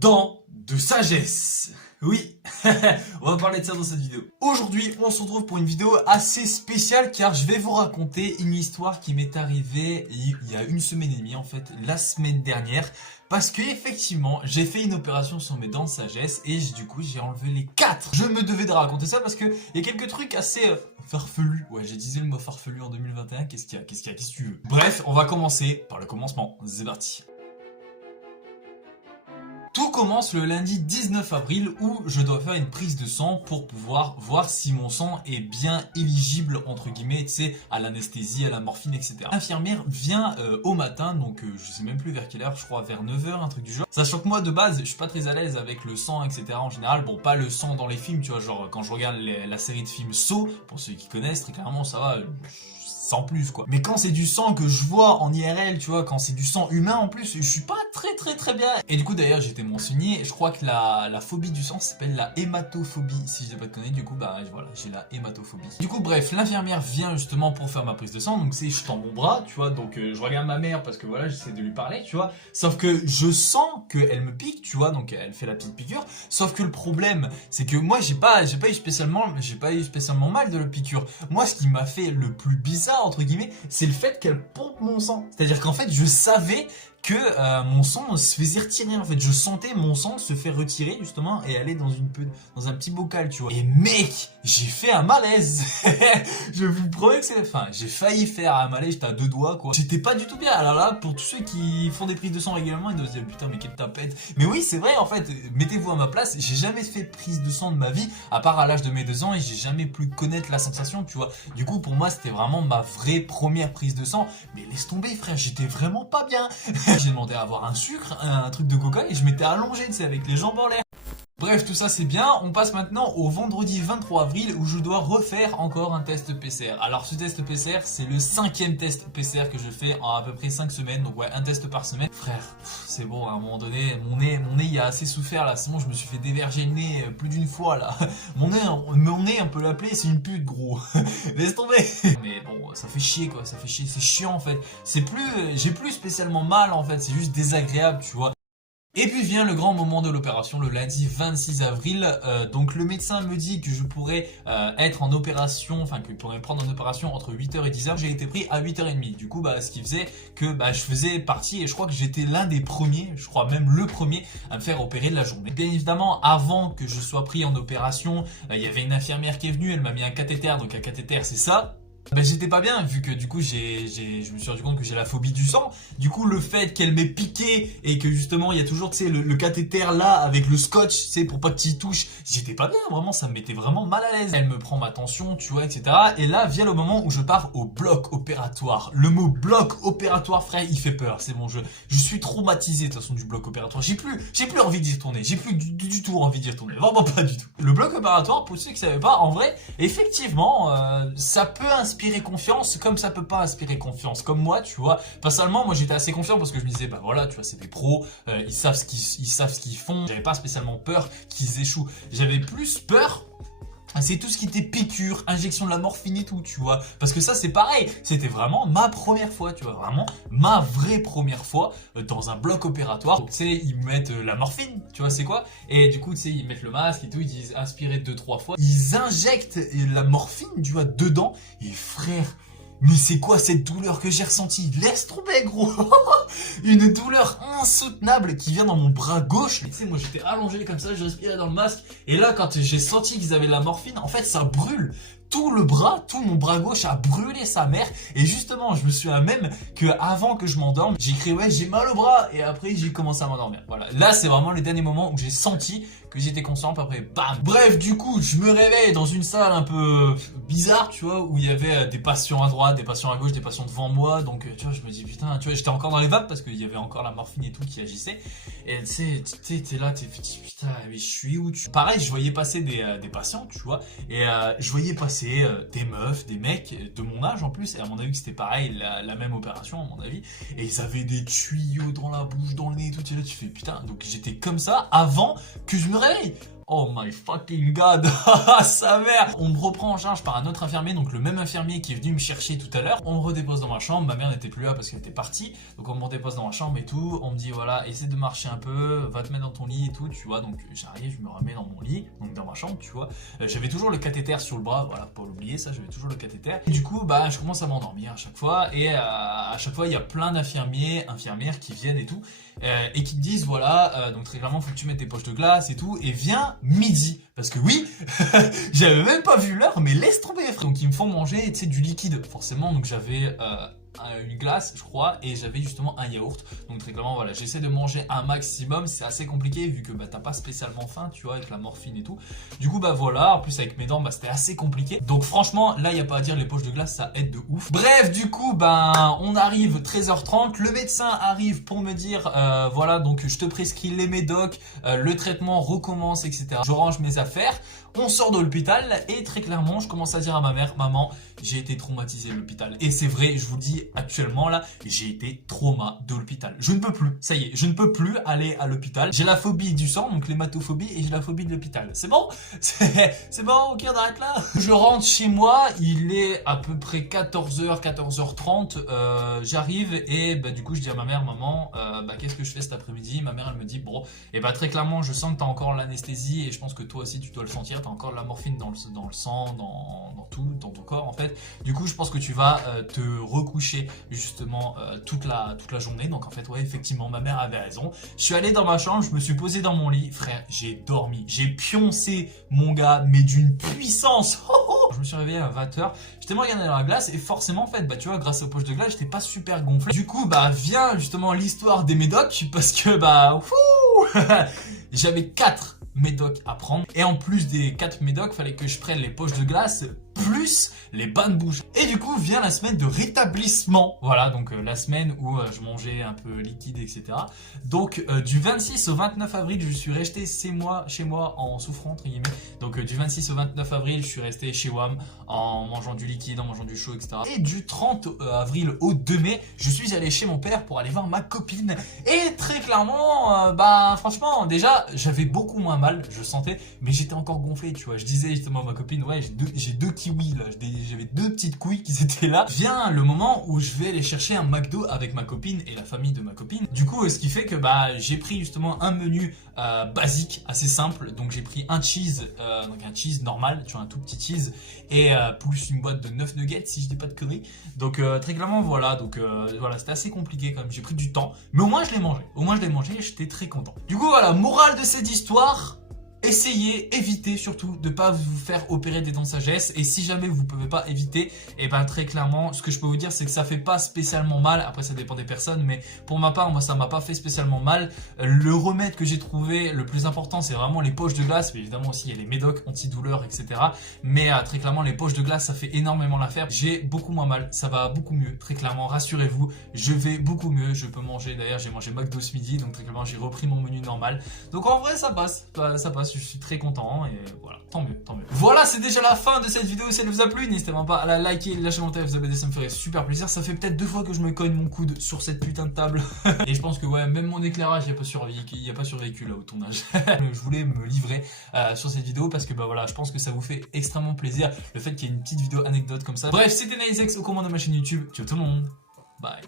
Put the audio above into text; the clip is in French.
dents de sagesse. Oui, on va parler de ça dans cette vidéo. Aujourd'hui, on se retrouve pour une vidéo assez spéciale car je vais vous raconter une histoire qui m'est arrivée il y a une semaine et demie, en fait, la semaine dernière. Parce que effectivement, j'ai fait une opération sur mes dents de sagesse et du coup, j'ai enlevé les 4. Je me devais de raconter ça parce que il y a quelques trucs assez farfelus. Ouais, j'ai utilisé le mot farfelu en 2021. Qu'est-ce qu'il y a Qu'est-ce que tu veux? Bref, on va commencer par le commencement. C'est parti. Tout commence le lundi 19 avril où je dois faire une prise de sang pour pouvoir voir si mon sang est bien éligible entre guillemets, tu sais, à l'anesthésie, à la morphine, etc. L'infirmière vient au matin, donc je sais même plus vers quelle heure, je crois vers 9 h, un truc du genre. Sachant que moi de base, je suis pas très à l'aise avec le sang, etc. en général. Bon, pas le sang dans les films, tu vois, genre quand je regarde la série de films Saw, pour ceux qui connaissent, très clairement ça va... sans plus quoi. Mais quand c'est du sang que je vois en IRL, tu vois, quand c'est du sang humain en plus, je suis pas très bien. Et du coup d'ailleurs j'étais mentionné, je crois que la phobie du sang s'appelle la hématophobie, si je l'ai pas connu, du coup bah voilà, j'ai la hématophobie. Du coup bref, l'infirmière vient justement pour faire ma prise de sang, donc c'est je tends mon bras, tu vois, donc je regarde ma mère parce que voilà, j'essaie de lui parler, tu vois, sauf que je sens qu'elle me pique, tu vois, donc elle fait la petite piqûre, sauf que le problème, c'est que moi j'ai pas eu spécialement mal de la piqûre. Moi ce qui m'a fait le plus bizarre entre guillemets, c'est le fait qu'elle pompe mon sang. C'est-à-dire qu'en fait, je savais que mon sang se faisait retirer. En fait, je sentais mon sang se faire retirer justement et aller dans un petit bocal, tu vois. Et mec, j'ai fait un malaise. Je vous promets que c'est la fin. J'ai failli faire un malaise, j'étais à 2 doigts, quoi. J'étais pas du tout bien. Alors là, pour tous ceux qui font des prises de sang régulièrement, ils doivent se dire putain, mais quelle tapette. Mais oui, c'est vrai. En fait, mettez-vous à ma place. J'ai jamais fait de prise de sang de ma vie, à part à l'âge de mes 2 ans, et j'ai jamais pu connaître la sensation, tu vois. Du coup, pour moi, c'était vraiment ma vraie première prise de sang. Mais laisse tomber, frère, j'étais vraiment pas bien. J'ai demandé à avoir un sucre, un truc de coca et je m'étais allongé, tu sais, avec les jambes en l'air. Bref, tout ça c'est bien, on passe maintenant au vendredi 23 avril où je dois refaire encore un test PCR. Alors ce test PCR, c'est le 5e test PCR que je fais en à peu près 5 semaines, donc ouais, un test par semaine. Frère, c'est bon, à un moment donné, mon nez il a assez souffert là, c'est bon, je me suis fait déverger le nez plus d'une fois là. Mon nez, on peut l'appeler, c'est une pute gros. Laisse tomber. Mais bon, ça fait chier quoi, ça fait chier, c'est chiant en fait. J'ai plus spécialement mal en fait, c'est juste désagréable, tu vois. Et puis vient le grand moment de l'opération, le lundi 26 avril. Donc le médecin me dit que je pourrais être en opération, enfin que je pourrais prendre en opération entre 8 h et 10 h. J'ai été pris à 8 h 30. Du coup, ce qui faisait que je faisais partie, et je crois que j'étais l'un des premiers, je crois même le premier à me faire opérer de la journée. Bien évidemment, avant que je sois pris en opération, il y avait une infirmière qui est venue, elle m'a mis un cathéter, donc un cathéter c'est ça. J'étais pas bien vu que du coup je me suis rendu compte que j'ai la phobie du sang. Du coup le fait qu'elle m'ait piqué et que justement il y a toujours tu sais le cathéter là avec le scotch, tu sais, pour pas que tu y touches, j'étais pas bien, vraiment ça me mettait vraiment mal à l'aise. Elle me prend ma tension, tu vois, etc. Et là vient le moment où je pars au bloc opératoire. Le mot bloc opératoire, frère, il fait peur. C'est bon, je suis traumatisé de toute façon du bloc opératoire. J'ai plus envie d'y retourner. J'ai plus du tout envie d'y retourner. Vraiment pas du tout. Le bloc opératoire, pour ceux qui savaient pas, en vrai, effectivement, ça peut inspirer confiance comme ça peut pas inspirer confiance. Comme moi, tu vois, personnellement moi j'étais assez confiant parce que je me disais bah voilà, tu vois, c'est des pros, ils savent ce qu'ils font. J'avais pas spécialement peur qu'ils échouent. J'avais plus peur, c'est tout ce qui était piqûre, injection de la morphine et tout, tu vois. Parce que ça, c'est pareil. C'était vraiment ma première fois, tu vois. Vraiment ma vraie première fois dans un bloc opératoire. Donc, tu sais, ils mettent la morphine, tu vois, c'est quoi? Et du coup, tu sais, ils mettent le masque et tout, ils disent inspirer 2-3 fois. Ils injectent la morphine, tu vois, dedans. Et frère, mais c'est quoi cette douleur que j'ai ressentie? Laisse tomber, gros. Une douleur insoutenable qui vient dans mon bras gauche. Tu sais, moi j'étais allongé comme ça, je respirais dans le masque. Et là, quand j'ai senti qu'ils avaient la morphine, en fait, ça brûle. Tout mon bras gauche a brûlé sa mère. Et justement, je me souviens même que avant que je m'endorme, j'ai crié ouais, j'ai mal au bras. Et après, j'ai commencé à m'endormir. Voilà. Là, c'est vraiment le dernier moment où j'ai senti que j'étais conscient. Après, bam. Bref, du coup, je me réveille dans une salle un peu bizarre, tu vois, où il y avait des patients à droite, des patients à gauche, des patients devant moi. Donc, tu vois, je me dis putain, tu vois, j'étais encore dans les vapes parce qu'il y avait encore la morphine et tout qui agissait. Et tu sais, t'es là, t'es petit putain, mais je suis où Pareil, je voyais passer des patients, tu vois, et je voyais passer des meufs, des mecs de mon âge en plus, et à mon avis que c'était pareil, la même opération à mon avis, et ils avaient des tuyaux dans la bouche, dans le nez et tout, et là tu fais putain, donc j'étais comme ça avant que je me réveille. Oh my fucking god, sa mère. On me reprend en charge par un autre infirmier, donc le même infirmier qui est venu me chercher tout à l'heure. On me redépose dans ma chambre, ma mère n'était plus là parce qu'elle était partie. Donc on me redépose dans ma chambre et tout. On me dit voilà, essaie de marcher un peu, va te mettre dans ton lit et tout, tu vois. Donc j'arrive, je me remets dans mon lit, donc dans ma chambre, tu vois. J'avais toujours le cathéter sur le bras, voilà, pas l'oublier ça, j'avais toujours le cathéter. Et du coup, bah je commence à m'endormir à chaque fois. Et à chaque fois, il y a plein d'infirmiers, infirmières qui viennent et tout. Et qui te disent voilà, donc très clairement faut que tu mettes tes poches de glace et tout, et viens midi, parce que oui, j'avais même pas vu l'heure, mais laisse tomber frère. Donc ils me font manger, tu sais, du liquide forcément, donc j'avais une glace je crois, et j'avais justement un yaourt, donc très clairement voilà, j'essaie de manger un maximum, c'est assez compliqué vu que bah t'as pas spécialement faim, tu vois, avec la morphine et tout, du coup bah voilà, en plus avec mes dents bah c'était assez compliqué, donc franchement là y a pas à dire, les poches de glace ça aide de ouf. Bref, du coup bah on arrive 13h30, le médecin arrive pour me dire voilà, donc je te prescris les médocs, le traitement recommence, etc. Je range mes affaires, on sort de l'hôpital, et très clairement je commence à dire à ma mère, maman, j'ai été traumatisé de l'hôpital, et c'est vrai, je vous le dis actuellement là, j'ai été trauma de l'hôpital. Je ne peux plus, ça y est, je ne peux plus aller à l'hôpital. J'ai la phobie du sang, donc l'hématophobie, et j'ai la phobie de l'hôpital. C'est bon? C'est bon, ok, on arrête là. Je rentre chez moi, il est à peu près 14h, 14h30, j'arrive, et bah du coup je dis à ma mère, maman, bah qu'est-ce que je fais cet après-midi? Ma mère elle me dit, bon, et bah très clairement je sens que t'as encore l'anesthésie, et je pense que toi aussi tu dois le sentir, t'as encore de la morphine dans le sang, dans tout, dans ton corps en fait. Du coup je pense que tu vas te recoucher justement toute la journée. Donc en fait ouais, effectivement ma mère avait raison. Je suis allé dans ma chambre, je me suis posé dans mon lit, frère, j'ai dormi, j'ai pioncé mon gars, mais d'une puissance. Je me suis réveillé à 20h, j'étais me regardé dans la glace, et forcément en fait bah tu vois, grâce aux poches de glace j'étais pas super gonflé. Du coup bah vient justement l'histoire des médocs, parce que bah j'avais 4 médocs à prendre, et en plus des 4 médocs fallait que je prenne les poches de glace plus les bains de bouche. Et du coup vient la semaine de rétablissement, voilà, donc la semaine où je mangeais un peu liquide, etc. Donc du 26 au 29 avril je suis resté chez moi en souffrant entre guillemets. Donc du 26 au 29 avril je suis resté chez WAM en mangeant du liquide, en mangeant du chaud, etc. Et du 30 avril au 2 mai je suis allé chez mon père pour aller voir ma copine, et très clairement bah franchement déjà j'avais beaucoup moins mal, je sentais, mais j'étais encore gonflé, tu vois. Je disais justement à ma copine, ouais, j'ai deux kiwis là, j'avais 2 petites couilles qui étaient là. Vient le moment où je vais aller chercher un McDo avec ma copine et la famille de ma copine. Du coup ce qui fait que bah j'ai pris justement un menu basique, assez simple. Donc j'ai pris un cheese, donc un cheese normal, tu vois, un tout petit cheese, et plus une boîte de 9 nuggets si je dis pas de conneries. Donc très clairement voilà, donc voilà, c'était assez compliqué quand même, j'ai pris du temps, mais au moins je l'ai mangé, et j'étais très content. Du coup voilà, morale de cette histoire, essayez, évitez surtout de pas vous faire opérer des dents de sagesse, et si jamais vous pouvez pas éviter, et ben très clairement ce que je peux vous dire c'est que ça fait pas spécialement mal. Après ça dépend des personnes, mais pour ma part moi ça m'a pas fait spécialement mal. Le remède que j'ai trouvé le plus important c'est vraiment les poches de glace, mais évidemment aussi il y a les médocs antidouleurs, etc. Mais très clairement les poches de glace ça fait énormément l'affaire. J'ai beaucoup moins mal, ça va beaucoup mieux, très clairement, rassurez-vous, je vais beaucoup mieux, je peux manger, d'ailleurs j'ai mangé McDo ce midi, donc très clairement j'ai repris mon menu normal, donc en vrai ça passe, je suis très content, et voilà, tant mieux, tant mieux. Voilà, c'est déjà la fin de cette vidéo. Si elle vous a plu, n'hésitez pas à la liker, lâcher un commentaire, vous abonner, ça me ferait super plaisir. Ça fait peut-être 2 fois que je me cogne mon coude sur cette putain de table. Et je pense que ouais, même mon éclairage il n'y a pas survécu là au tournage. Je voulais me livrer sur cette vidéo parce que bah voilà, je pense que ça vous fait extrêmement plaisir le fait qu'il y ait une petite vidéo anecdote comme ça. Bref, c'était Nicex aux commandes de ma chaîne YouTube. Ciao tout le monde, bye.